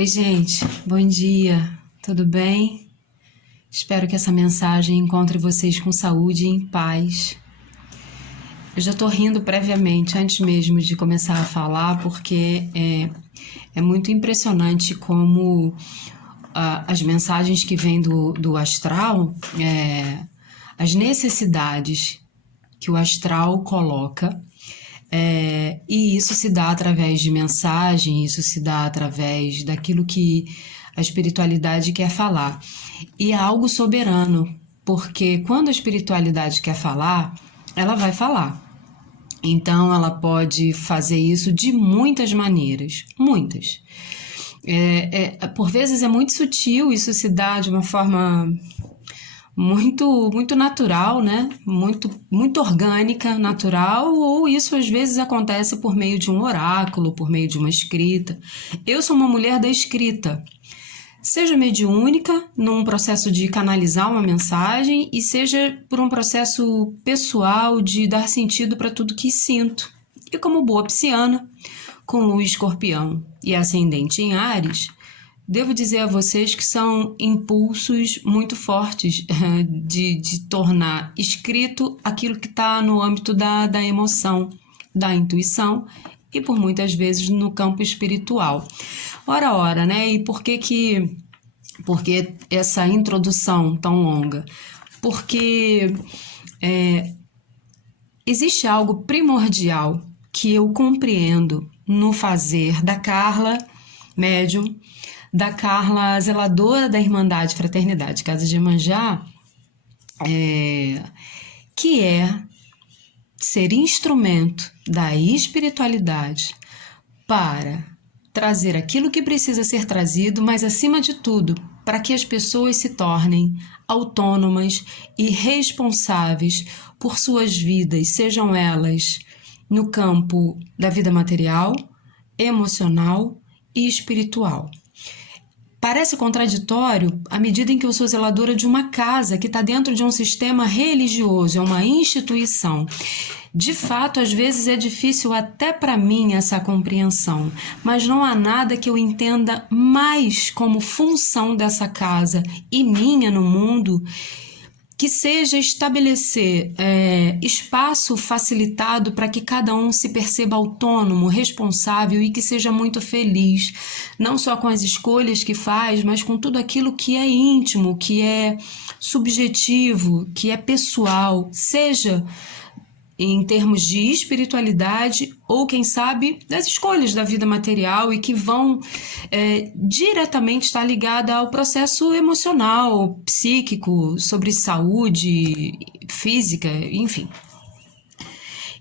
Oi, gente, bom dia, tudo bem? Espero que essa mensagem encontre vocês com saúde e em paz. Eu já tô rindo previamente, antes mesmo de começar a falar, porque é muito impressionante como as mensagens que vêm do astral, as necessidades que o astral coloca. E isso se dá através de mensagem, isso se dá através daquilo que a espiritualidade quer falar. E é algo soberano, porque quando a espiritualidade quer falar, ela vai falar. Então ela pode fazer isso de muitas maneiras, muitas. Por vezes é muito sutil, isso se dá de uma forma muito natural, né? Muito orgânica, natural, ou isso às vezes acontece por meio de um oráculo, por meio de uma escrita. Eu sou uma mulher da escrita. Seja mediúnica, num processo de canalizar uma mensagem, e seja por um processo pessoal de dar sentido para tudo que sinto. E como boa pisciana, com lua escorpião e ascendente em Áries, devo dizer a vocês que são impulsos muito fortes de tornar escrito aquilo que está no âmbito da emoção, da intuição e por muitas vezes no campo espiritual. Ora, né? E por que essa introdução tão longa? Porque existe algo primordial que eu compreendo no fazer da Carla, médium, da Carla, zeladora da Irmandade Fraternidade Casa de Iemanjá, que é ser instrumento da espiritualidade para trazer aquilo que precisa ser trazido, mas acima de tudo, para que as pessoas se tornem autônomas e responsáveis por suas vidas, sejam elas no campo da vida material, emocional e espiritual. Parece contraditório à medida em que eu sou zeladora de uma casa que está dentro de um sistema religioso, é uma instituição. De fato, às vezes é difícil até para mim essa compreensão, mas não há nada que eu entenda mais como função dessa casa e minha no mundo que seja estabelecer espaço facilitado para que cada um se perceba autônomo, responsável e que seja muito feliz, não só com as escolhas que faz, mas com tudo aquilo que é íntimo, que é subjetivo, que é pessoal, seja em termos de espiritualidade ou, quem sabe, das escolhas da vida material e que vão diretamente estar ligada ao processo emocional, psíquico, sobre saúde física, enfim.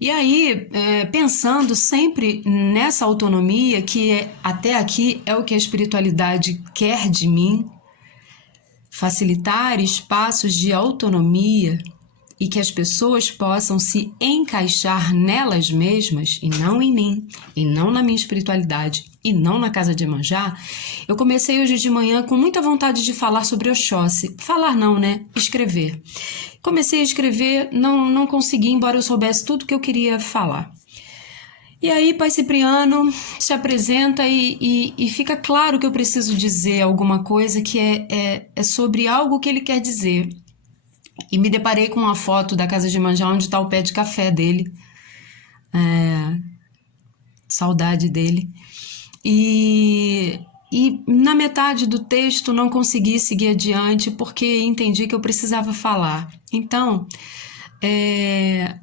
E aí, pensando sempre nessa autonomia, que até aqui é o que a espiritualidade quer de mim, facilitar espaços de autonomia, e que as pessoas possam se encaixar nelas mesmas e não em mim, e não na minha espiritualidade, e não na Casa de Iemanjá, eu comecei hoje de manhã com muita vontade de falar sobre Oxóssi. Falar não, né? Escrever. Comecei a escrever, não consegui, embora eu soubesse tudo que eu queria falar. E aí, Pai Cipriano se apresenta e fica claro que eu preciso dizer alguma coisa que é sobre algo que ele quer dizer. E me deparei com uma foto da Casa de Iemanjá onde está o pé de café dele. Saudade dele. E na metade do texto não consegui seguir adiante porque entendi que eu precisava falar. Então,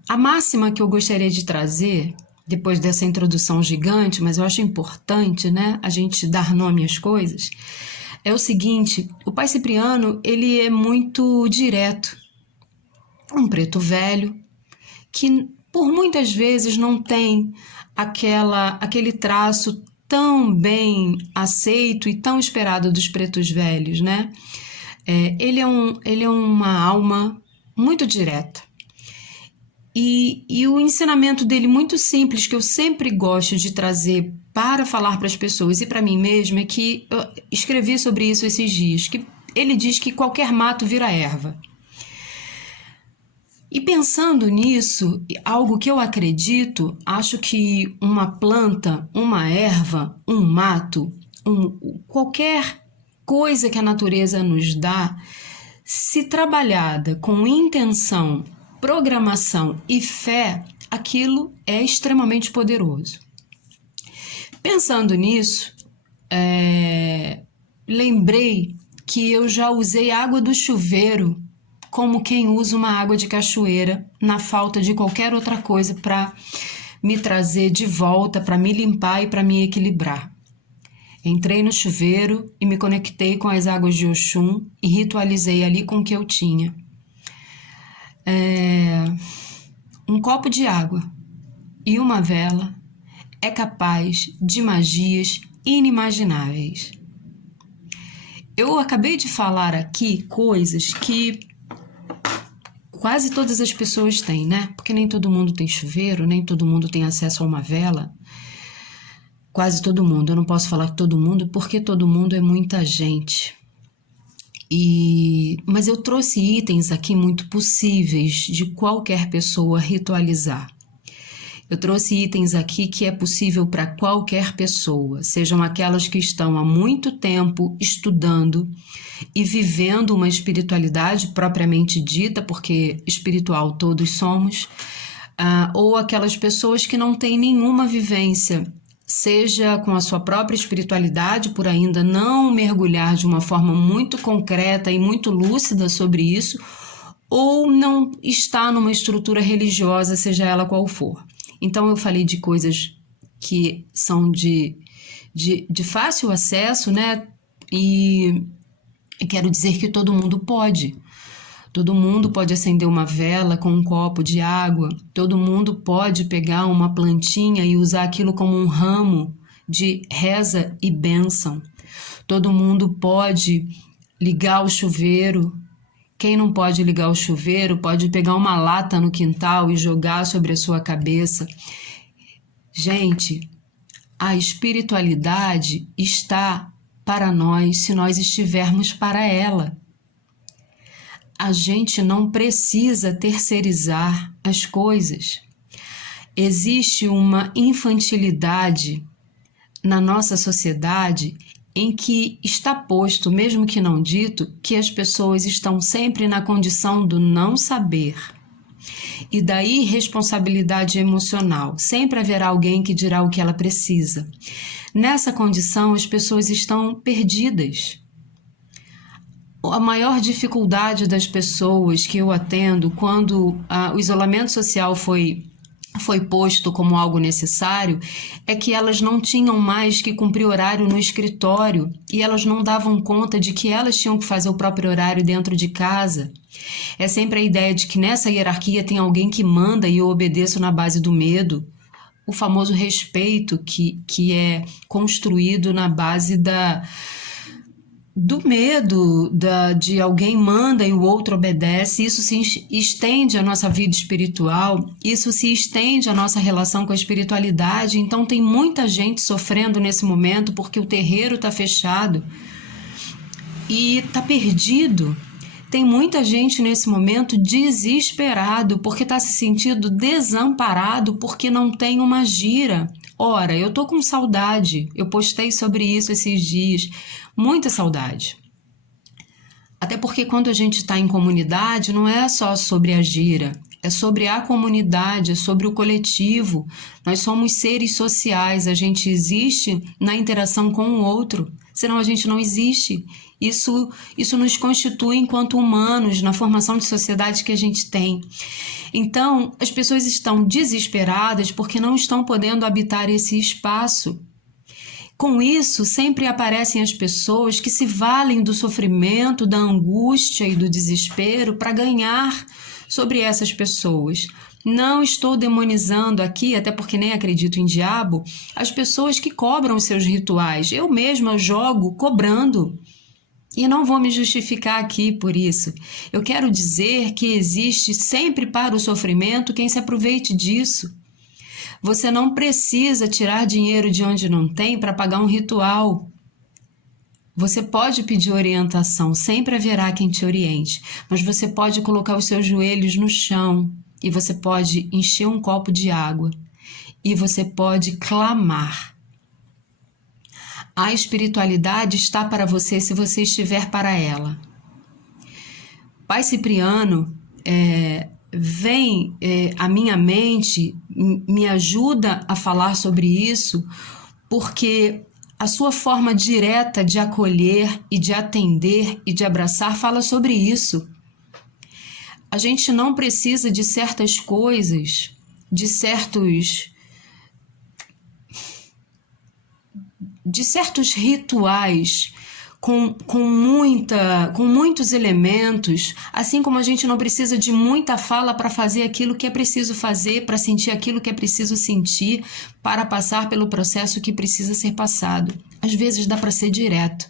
a máxima que eu gostaria de trazer, depois dessa introdução gigante, mas eu acho importante, né, a gente dar nome às coisas, é o seguinte: o Pai Cipriano, ele é muito direto. Um preto velho, que por muitas vezes não tem aquele traço tão bem aceito e tão esperado dos pretos velhos, né? Ele é uma alma muito direta. E o ensinamento dele muito simples, que eu sempre gosto de trazer para falar para as pessoas e para mim mesma, é que eu escrevi sobre isso esses dias, que ele diz que qualquer mato vira erva. E pensando nisso, algo que eu acredito, acho que uma planta, uma erva, um mato qualquer coisa que a natureza nos dá, se trabalhada com intenção, programação e fé, aquilo é extremamente poderoso. Pensando nisso, lembrei que eu já usei água do chuveiro como quem usa uma água de cachoeira na falta de qualquer outra coisa para me trazer de volta, para me limpar e para me equilibrar. Entrei no chuveiro e me conectei com as águas de Oxum e ritualizei ali com o que eu tinha. Um copo de água e uma vela é capaz de magias inimagináveis. Eu acabei de falar aqui coisas que quase todas as pessoas têm, né? Porque nem todo mundo tem chuveiro, nem todo mundo tem acesso a uma vela. Quase todo mundo. Eu não posso falar todo mundo porque todo mundo é muita gente. Mas eu trouxe itens aqui muito possíveis de qualquer pessoa ritualizar. Eu trouxe itens aqui que é possível para qualquer pessoa, sejam aquelas que estão há muito tempo estudando e vivendo uma espiritualidade propriamente dita, porque espiritual todos somos, ou aquelas pessoas que não têm nenhuma vivência, seja com a sua própria espiritualidade, por ainda não mergulhar de uma forma muito concreta e muito lúcida sobre isso, ou não está numa estrutura religiosa, seja ela qual for. Então eu falei de coisas que são de fácil acesso, né? E quero dizer que todo mundo pode. Todo mundo pode acender uma vela com um copo de água. Todo mundo pode pegar uma plantinha e usar aquilo como um ramo de reza e bênção. Todo mundo pode ligar o chuveiro. Quem não pode ligar o chuveiro pode pegar uma lata no quintal e jogar sobre a sua cabeça. Gente, a espiritualidade está para nós se nós estivermos para ela. A gente não precisa terceirizar as coisas. Existe uma infantilidade na nossa sociedade em que está posto, mesmo que não dito, que as pessoas estão sempre na condição do não saber. E daí responsabilidade emocional. Sempre haverá alguém que dirá o que ela precisa. Nessa condição, as pessoas estão perdidas. A maior dificuldade das pessoas que eu atendo quando o isolamento social foi posto como algo necessário, é que elas não tinham mais que cumprir horário no escritório e elas não davam conta de que elas tinham que fazer o próprio horário dentro de casa. É sempre a ideia de que nessa hierarquia tem alguém que manda e eu obedeço na base do medo. O famoso respeito que é construído na base do medo, de alguém manda e o outro obedece. Isso se estende à nossa vida espiritual, isso se estende à nossa relação com a espiritualidade. Então tem muita gente sofrendo nesse momento porque o terreiro está fechado e está perdido. Tem muita gente nesse momento desesperado porque está se sentindo desamparado porque não tem uma gira. Ora, eu tô com saudade, eu postei sobre isso esses dias, muita saudade. Até porque quando a gente está em comunidade, não é só sobre a gira, é sobre a comunidade, é sobre o coletivo. Nós somos seres sociais, a gente existe na interação com o outro, senão a gente não existe. Isso nos constitui enquanto humanos, na formação de sociedade que a gente tem. Então, as pessoas estão desesperadas porque não estão podendo habitar esse espaço. Com isso, sempre aparecem as pessoas que se valem do sofrimento, da angústia e do desespero para ganhar sobre essas pessoas. Não estou demonizando aqui, até porque nem acredito em diabo, as pessoas que cobram os seus rituais. Eu mesma jogo cobrando. E não vou me justificar aqui por isso. Eu quero dizer que existe sempre para o sofrimento quem se aproveite disso. Você não precisa tirar dinheiro de onde não tem para pagar um ritual. Você pode pedir orientação, sempre haverá quem te oriente, mas você pode colocar os seus joelhos no chão e você pode encher um copo de água e você pode clamar. A espiritualidade está para você se você estiver para ela. Pai Cipriano vem à minha mente, me ajuda a falar sobre isso, porque a sua forma direta de acolher e de atender e de abraçar fala sobre isso. A gente não precisa de certas coisas, de certos rituais com muitos elementos, assim como a gente não precisa de muita fala para fazer aquilo que é preciso fazer, para sentir aquilo que é preciso sentir, para passar pelo processo que precisa ser passado. Às vezes dá para ser direto.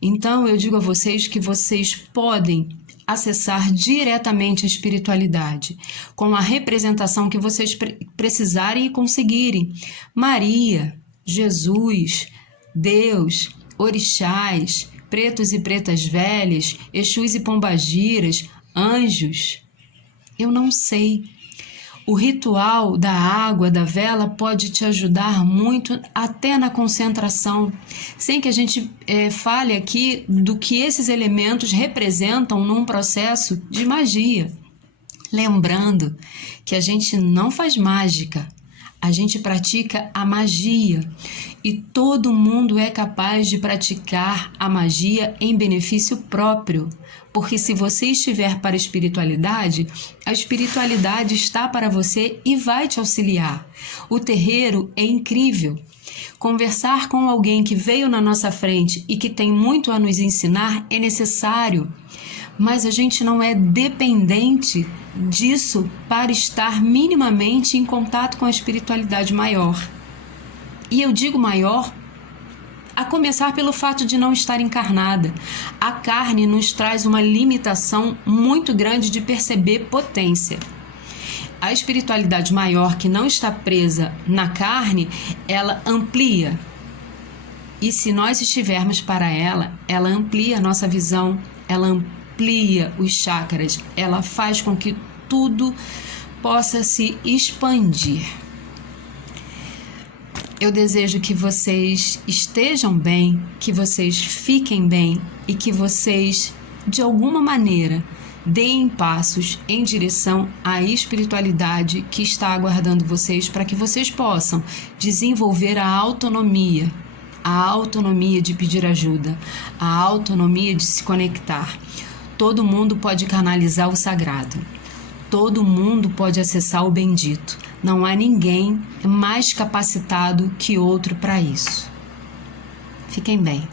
Então eu digo a vocês que vocês podem acessar diretamente a espiritualidade, com a representação que vocês precisarem e conseguirem. Maria, Jesus, Deus, orixás, pretos e pretas velhas, exus e pombagiras, anjos. Eu não sei. O ritual da água, da vela, pode te ajudar muito até na concentração, sem que a gente fale aqui do que esses elementos representam num processo de magia. Lembrando que a gente não faz mágica, a gente pratica a magia e todo mundo é capaz de praticar a magia em benefício próprio, porque se você estiver para a espiritualidade está para você e vai te auxiliar. O terreiro é incrível. Conversar com alguém que veio na nossa frente e que tem muito a nos ensinar é necessário, mas a gente não é dependente disso para estar minimamente em contato com a espiritualidade maior. E eu digo maior a começar pelo fato de não estar encarnada. A carne nos traz uma limitação muito grande de perceber potência. A espiritualidade maior, que não está presa na carne, ela amplia. E se nós estivermos para ela, ela amplia a nossa visão, ela amplia os chakras, ela faz com que tudo possa se expandir. Eu desejo que vocês estejam bem, que vocês fiquem bem e que vocês, de alguma maneira, deem passos em direção à espiritualidade que está aguardando vocês para que vocês possam desenvolver a autonomia de pedir ajuda, a autonomia de se conectar. Todo mundo pode canalizar o sagrado. Todo mundo pode acessar o bendito. Não há ninguém mais capacitado que outro para isso. Fiquem bem.